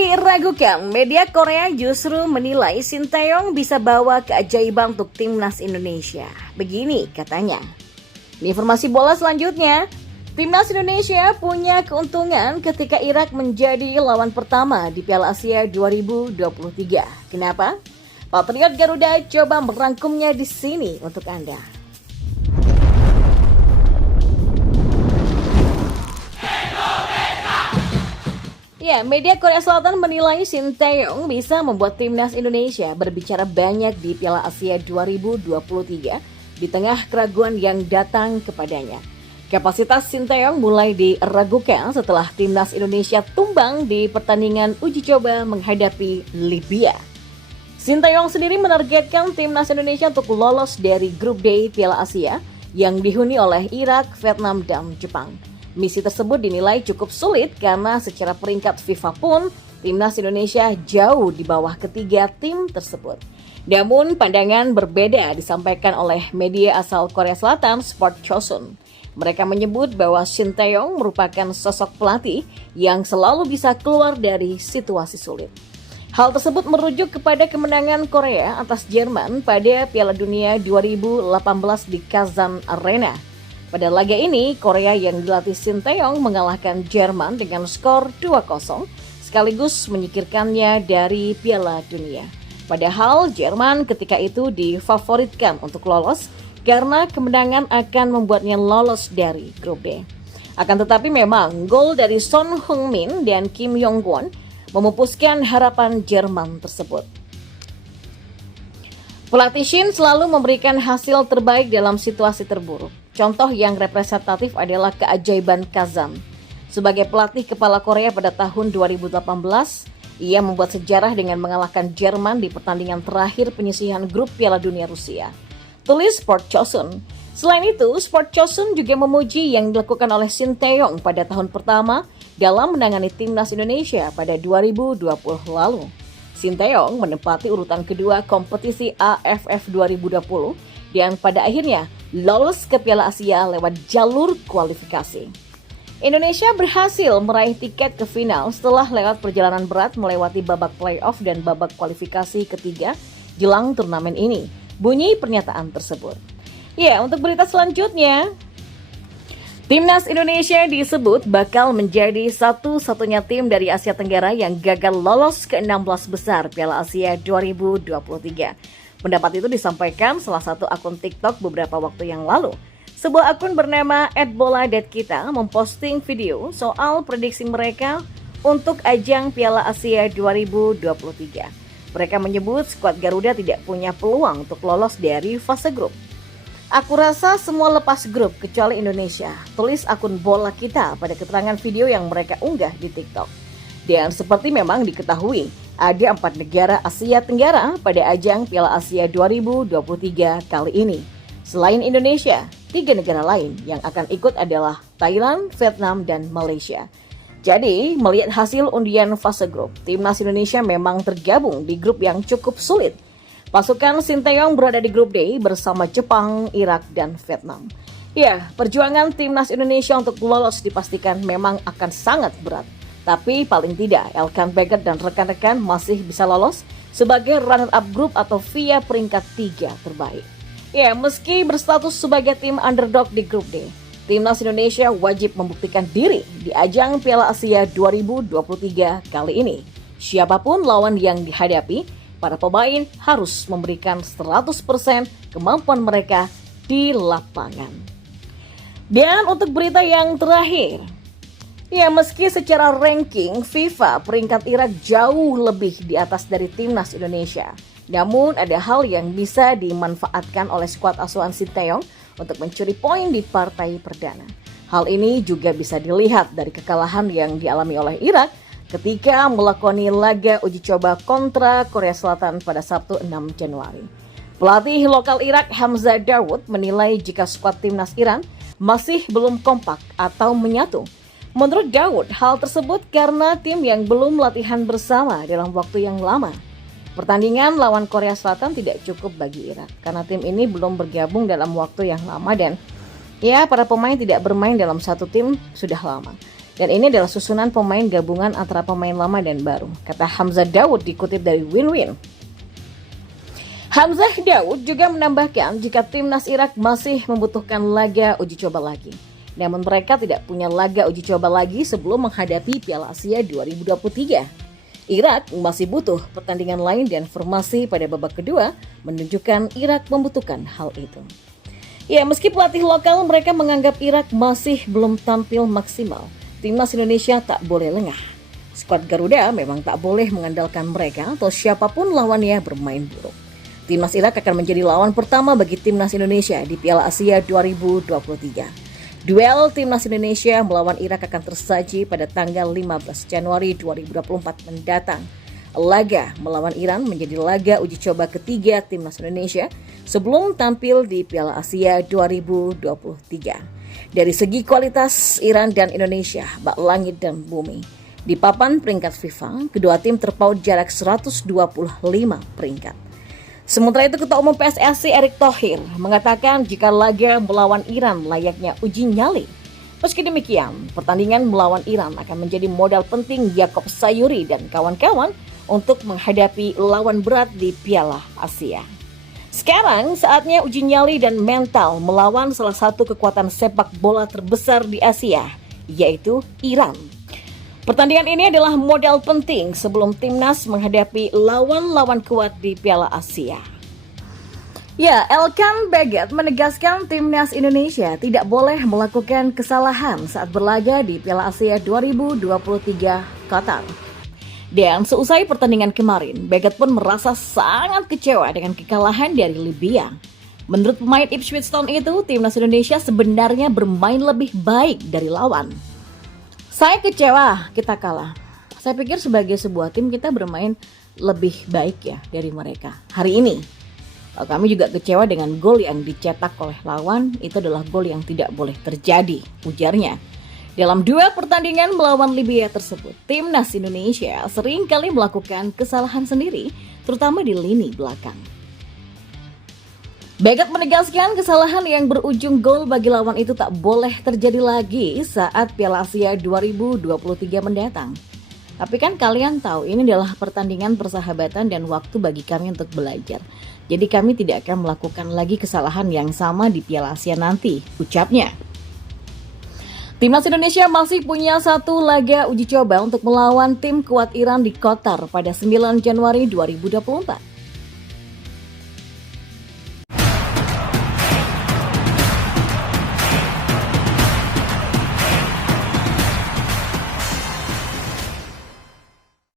diragukan, media Korea justru menilai Sinteyong bisa bawa keajaiban untuk timnas Indonesia. Begini katanya. Di informasi bola selanjutnya, timnas Indonesia punya keuntungan ketika Irak menjadi lawan pertama di Piala Asia 2023. Kenapa? Patriot Garuda coba merangkumnya di sini untuk Anda. Ya, media Korea Selatan menilai Sinteyong bisa membuat timnas Indonesia berbicara banyak di Piala Asia 2023 di tengah keraguan yang datang kepadanya. Kapasitas Sinteyong mulai diragukan setelah timnas Indonesia tumbang di pertandingan uji coba menghadapi Libya. Sinteyong sendiri menargetkan timnas Indonesia untuk lolos dari grup D Piala Asia yang dihuni oleh Irak, Vietnam, dan Jepang. Misi tersebut dinilai cukup sulit karena secara peringkat FIFA pun timnas Indonesia jauh di bawah ketiga tim tersebut. Namun pandangan berbeda disampaikan oleh media asal Korea Selatan Sport Chosun. Mereka menyebut bahwa Sinteyong merupakan sosok pelatih yang selalu bisa keluar dari situasi sulit. Hal tersebut merujuk kepada kemenangan Korea atas Jerman pada Piala Dunia 2018 di Kazan Arena. Pada laga ini, Korea yang dilatih Sinteyong mengalahkan Jerman dengan skor 2-0 sekaligus menyingkirkannya dari Piala Dunia. Padahal Jerman ketika itu difavoritkan untuk lolos karena kemenangan akan membuatnya lolos dari grup D. Akan tetapi memang gol dari Son Heung-min dan Kim Yong-kwon memupuskan harapan Jerman tersebut. Pelatih Shin selalu memberikan hasil terbaik dalam situasi terburuk. Contoh yang representatif adalah keajaiban Kazan. Sebagai pelatih kepala Korea pada tahun 2018, ia membuat sejarah dengan mengalahkan Jerman di pertandingan terakhir penyisihan grup Piala Dunia Rusia. Tulis Sport Chosun. Selain itu, Sport Chosun juga memuji yang dilakukan oleh Sinteyong pada tahun pertama dalam menangani timnas Indonesia pada 2020 lalu. Sinteyong menempati urutan kedua kompetisi AFF 2020 dan pada akhirnya lolos ke Piala Asia lewat jalur kualifikasi. Indonesia berhasil meraih tiket ke final setelah lewat perjalanan berat melewati babak playoff dan babak kualifikasi ketiga jelang turnamen ini. Bunyi pernyataan tersebut. Ya, untuk berita selanjutnya, timnas Indonesia disebut bakal menjadi satu-satunya tim dari Asia Tenggara yang gagal lolos ke 16 besar Piala Asia 2023. Pendapat itu disampaikan salah satu akun TikTok beberapa waktu yang lalu. Sebuah akun bernama @bola.kita memposting video soal prediksi mereka untuk ajang Piala Asia 2023. Mereka menyebut skuad Garuda tidak punya peluang untuk lolos dari fase grup. Aku rasa semua lepas grup kecuali Indonesia, tulis akun Bola Kita pada keterangan video yang mereka unggah di TikTok. Dan seperti memang diketahui, ada 4 negara Asia Tenggara pada ajang Piala Asia 2023 kali ini. Selain Indonesia, 3 negara lain yang akan ikut adalah Thailand, Vietnam, dan Malaysia. Jadi, melihat hasil undian fase grup, timnas Indonesia memang tergabung di grup yang cukup sulit. Pasukan Sinteyong berada di grup D bersama Jepang, Irak, dan Vietnam. Ya, perjuangan timnas Indonesia untuk lolos dipastikan memang akan sangat berat. Tapi paling tidak, Elkan Baggett dan rekan-rekan masih bisa lolos sebagai runner-up grup atau via peringkat 3 terbaik. Ya, meski berstatus sebagai tim underdog di grup D, timnas Indonesia wajib membuktikan diri di ajang Piala Asia 2023 kali ini. Siapapun lawan yang dihadapi, para pemain harus memberikan 100% kemampuan mereka di lapangan. Dan untuk berita yang terakhir, ya, meski secara ranking FIFA peringkat Irak jauh lebih di atas dari timnas Indonesia, namun ada hal yang bisa dimanfaatkan oleh skuad asuhan Sinteyong untuk mencuri poin di partai perdana. Hal ini juga bisa dilihat dari kekalahan yang dialami oleh Irak ketika melakoni laga uji coba kontra Korea Selatan pada Sabtu 6 Januari. Pelatih lokal Irak Hamzah Dawood menilai jika skuad timnas Iran masih belum kompak atau menyatu. Menurut Dawood, hal tersebut karena tim yang belum latihan bersama dalam waktu yang lama. Pertandingan lawan Korea Selatan tidak cukup bagi Irak karena tim ini belum bergabung dalam waktu yang lama dan ya para pemain tidak bermain dalam satu tim sudah lama. Dan ini adalah susunan pemain gabungan antara pemain lama dan baru, kata Hamzah Daud dikutip dari Win-Win. Hamzah Daud juga menambahkan jika timnas Irak masih membutuhkan laga uji coba lagi. Namun mereka tidak punya laga uji coba lagi sebelum menghadapi Piala Asia 2023. Irak masih butuh pertandingan lain dan formasi pada babak kedua menunjukkan Irak membutuhkan hal itu. Ya, meski pelatih lokal mereka menganggap Irak masih belum tampil maksimal, timnas Indonesia tak boleh lengah. Skuad Garuda memang tak boleh mengandalkan mereka atau siapapun lawannya bermain buruk. Timnas Irak akan menjadi lawan pertama bagi timnas Indonesia di Piala Asia 2023. Duel timnas Indonesia melawan Irak akan tersaji pada tanggal 15 Januari 2024 mendatang. Laga melawan Iran menjadi laga uji coba ketiga timnas Indonesia sebelum tampil di Piala Asia 2023. Dari segi kualitas, Iran dan Indonesia bak langit dan bumi. Di papan peringkat FIFA, kedua tim terpaut jarak 125 peringkat. Sementara itu, Ketua Umum PSSI Erick Thohir mengatakan jika laga melawan Iran layaknya uji nyali. Meski demikian, pertandingan melawan Iran akan menjadi modal penting Yaakob Sayuri dan kawan-kawan untuk menghadapi lawan berat di Piala Asia. Sekarang saatnya uji nyali dan mental melawan salah satu kekuatan sepak bola terbesar di Asia, yaitu Iran. Pertandingan ini adalah modal penting sebelum timnas menghadapi lawan-lawan kuat di Piala Asia. Ya, Elkan Baget menegaskan timnas Indonesia tidak boleh melakukan kesalahan saat berlaga di Piala Asia 2023 Qatar. Dan seusai pertandingan kemarin, Baget pun merasa sangat kecewa dengan kekalahan dari Libya. Menurut pemain Ipswich Town itu, timnas Indonesia sebenarnya bermain lebih baik dari lawan. Saya kecewa kita kalah. Saya pikir sebagai sebuah tim kita bermain lebih baik ya dari mereka hari ini. Kami juga kecewa dengan gol yang dicetak oleh lawan, itu adalah gol yang tidak boleh terjadi, ujarnya. Dalam dua pertandingan melawan Libya tersebut, timnas Indonesia seringkali melakukan kesalahan sendiri, terutama di lini belakang. Baget menegaskan kesalahan yang berujung gol bagi lawan itu tak boleh terjadi lagi saat Piala Asia 2023 mendatang. Tapi kan kalian tahu ini adalah pertandingan persahabatan dan waktu bagi kami untuk belajar. Jadi kami tidak akan melakukan lagi kesalahan yang sama di Piala Asia nanti, ucapnya. Timnas Indonesia masih punya satu laga uji coba untuk melawan tim kuat Iran di Qatar pada 9 Januari 2024.